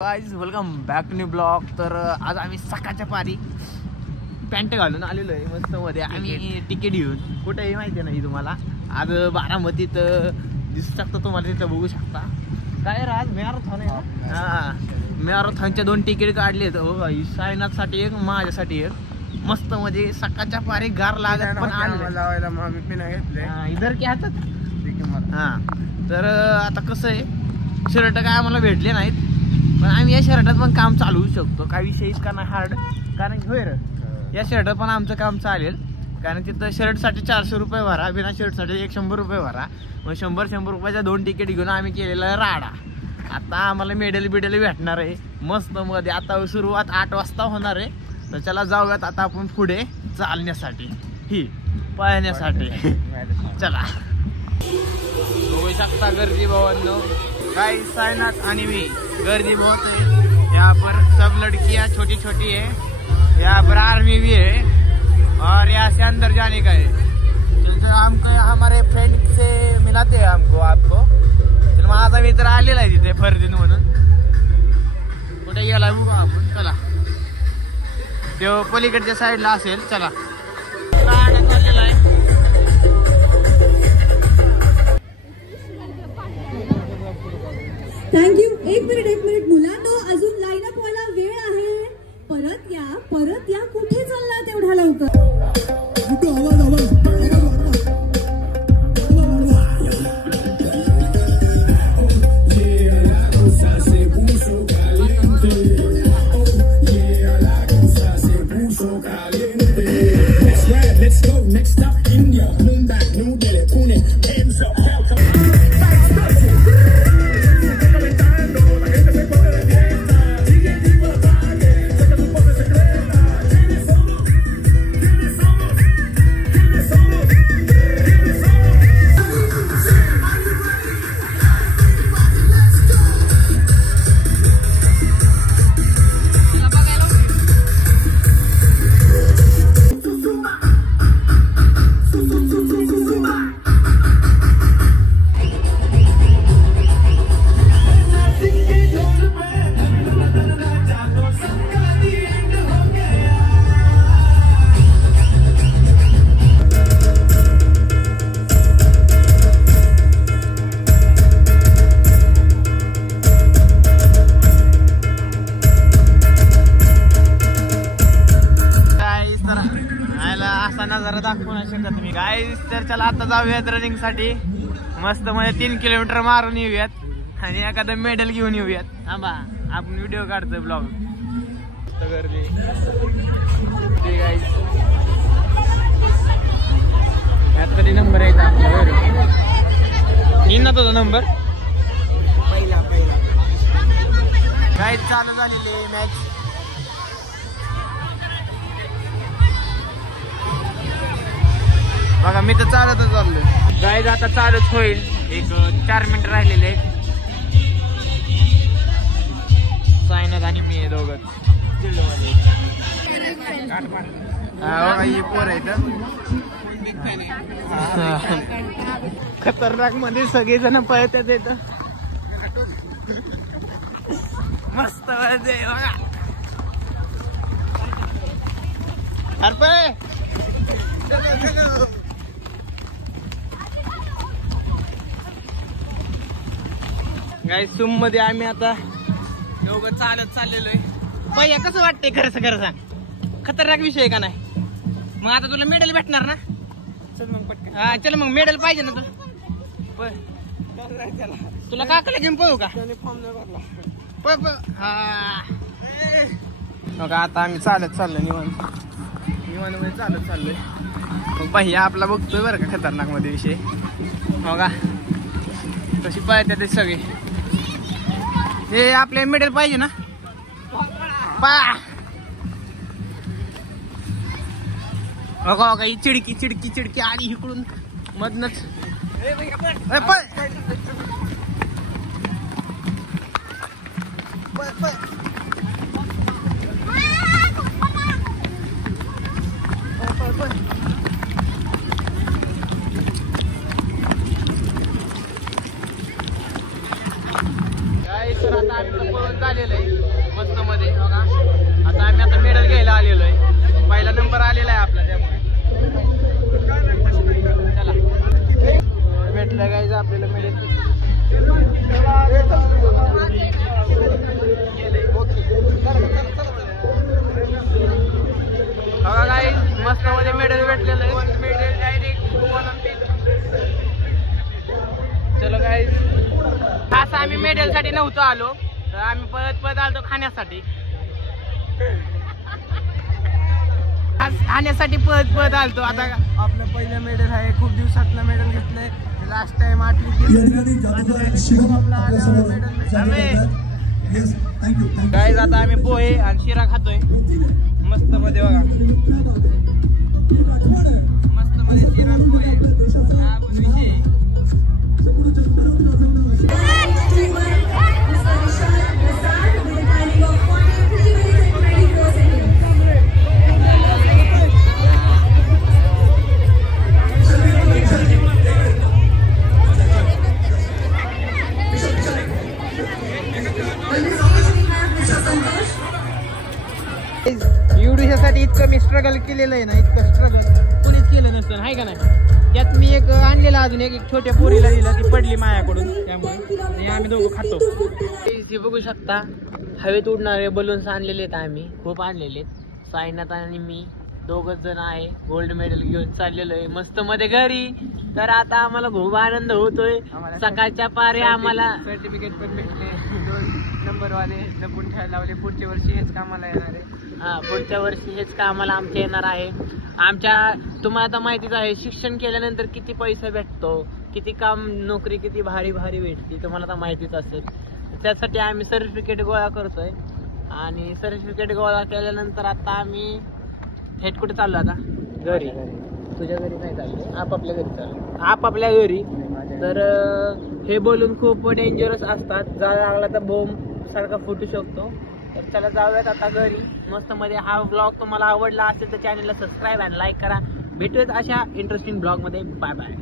Guys welcome back to new blog. तर आज आम्ही सकाळच्या पारी पॅन्ट घालून आलेलो आहे मस्त मध्ये। आम्ही तिकीट घेऊन कुठेही माहिती नाही तुम्हाला, आज बारामतीत दिसू शकता तुम्हाला, तिथं बघू शकता। काय आज मॅरेथॉन आहे। हा मॅरेथॉनच्या 2 तिकीट काढलेत सायनाथसाठी एक, माझ्यासाठी एक। मस्त मध्ये सकाळच्या पारी गार लागत पण लावायला आम्ही पिना घेतले इधर की हातात। हा तर आता कसं आहे, शर्ट काय आम्हाला भेटले नाहीत, पण आम्ही या शर्टात पण काम चालवू शकतो, काय विषय का नाही हार्ड। कारण होय रे, या शर्टात पण आमचं काम चालेल। कारण तिथं शर्टसाठी 400 रुपये भरा, बिना शर्टसाठी 100 रुपये भरा। मग 100 रुपयाच्या 2 तिकीट घेऊन आम्ही केलेला राडा। आता आम्हाला मेडल भेटणार आहे मस्त मध्ये। आता सुरुवात 8 वाजता होणार आहे, तर चला जाऊयात आता आपण पुढे चालण्यासाठी, ही पळण्यासाठी। चला बघू शकता गर्दी भावांनो, गाइस सायनाथ आणि मी, गर्दी बहुत है यहाँ पर। सब लड़कियां छोटी छोटी है, यहाँ पर आर्मी भी है और यहाँ से अंदर जाने का है। तो हमको हमारे फ्रेंड से मिलाते हैं हमको आपको। तर माझा मित्र आलेला आहे तिथे फर्दीन म्हणून, कुठे गेला बघू आपण। चला तो पलीकडच्या साईडला असेल, चला चाललेला आहे। थँक्यू। एक मिनिट मुलांनो, अजून लाईनअप व्हायला वेळ आहे। परत या कुठे चालला तेवढा लवकर। नजारा दाखवू नाही शकत तुम्ही गाइस। तर चला आता जाऊयात रनिंग साठी मस्त मध्ये। 3 किलोमीटर मारून येऊयात आणि एखादं मेडल घेऊन येऊयात। थांबा आपण व्हिडिओ काढतोय ब्लॉग। गर्दी गाइस, यात कधी नंबर आहे येईन ना तुझा नंबर पहिला गाइस। चालू झालेली मॅच, बघा मी तर चालतच चाललोय गाइस। आता चालूच होईल, एक 4 मिनिट राहिलेले। सायनाथ आणि मी दोघंच पोर आहेत। खतरनाक मध्ये सगळेजण पळतात येत मस्त मध्ये बघा। गाइस सुम मध्ये आम्ही आता दोघं चालत चाललेलो आहे। पहिया कसं वाटतंय खरं सांग, खतरनाक विषय आहे का नाही? मग आता तुला मेडल भेटणार ना? चल मग पटकन, हा चल मग मेडल पाहिजे ना तुला काकाला घेऊन पळू का? मग आता आम्ही चालत चाललोय निवांत मध्ये चालत चाललोय। मग पहिया आपला बघतोय बरं का खतरनाक मध्ये विषय, हो का तशी पळतात ते सगळे। हे आपले मेडल पाहिजे ना? बघा काही चिडकी आली इकडून मधनच। तर आता आम्ही पळून झालेलं आहे. बघा आता आम्ही आता मेडल घ्यायला आलेलो आहे. पहिला नंबर आलेला आहे आपला, त्यामुळे चला भेटलं गाईज आपल्याला मेडल. बघा गाईज मस्त मध्ये मेडल भेटलेलं आहे. Medal direct Olympic. चलो गाईज असं आम्ही मेडल साठी नव्हतो आलो, तर आम्ही परत आलो खाण्यासाठी. खाण्यासाठी परत आलतो. आता आपलं पहिलं मेडल आहे, खूप दिवसातलं मेडल घेतलंय. लास्ट टाइम 8वी गाईज आता आम्ही पोहे आणि शिरा खातोय मस्त मध्ये. बघा मस्त मध्ये शिरा पोहे विषय. युडीसाठी इतकं मी स्ट्रगल केलेलं आहे ना, इतकं स्ट्रगल कोणीच केलं नसतं, आहे का नाही. त्यात मी एक आणलेला अजून एक छोट्या पोरीला दिला, ती पडली माझ्याकडून, त्यामुळे आम्ही दोघं खातो. ते बघू शकता हवेत उडणारे बलून्स आणलेले आहेत आम्ही, खूप आणलेले आहेत. साईनाथ आणि मी दोघच जण आहे, गोल्ड मेडल घेऊन चाललेलो आहे मस्त मध्ये घरी. तर आता आम्हाला खूप आनंद होतोय. सकाळच्या पारी आम्हाला सर्टिफिकेट पण भेटले, 2 नंबरवाले लपून ठेवायला लावले. पुढच्या वर्षी हेच कामाला येणार आहे. हा पुढच्या वर्षी हेच कामाला आमच्या येणार आहे. आमच्या तुम्हाला आता माहितीच आहे शिक्षण केल्यानंतर किती पैसा भेटतो, किती काम नोकरी किती भारी भारी भेटते, तुम्हाला आता माहितीच असेल. त्यासाठी आम्ही सर्टिफिकेट गोळा करतोय आणि सर्टिफिकेट गोळा केल्यानंतर आता आम्ही हेड कुठे चाललो आता घरी. तुझ्या घरी नाही चाललो, आपापल्या घरी चाललो, आपापल्या घरी. तर हे बोलून खूप डेंजरस असतात, जायला लागला तर बॉम्ब सारखा फुटू शकतो. तर चला जाऊयात आता घरी मस्त मध्ये. हा ब्लॉग तुम्हाला आवडला असेल तर चॅनलला सबस्क्राईब आणि लाईक करा. भेटूयात अशा इंटरेस्टिंग ब्लॉग मध्ये. Bye bye.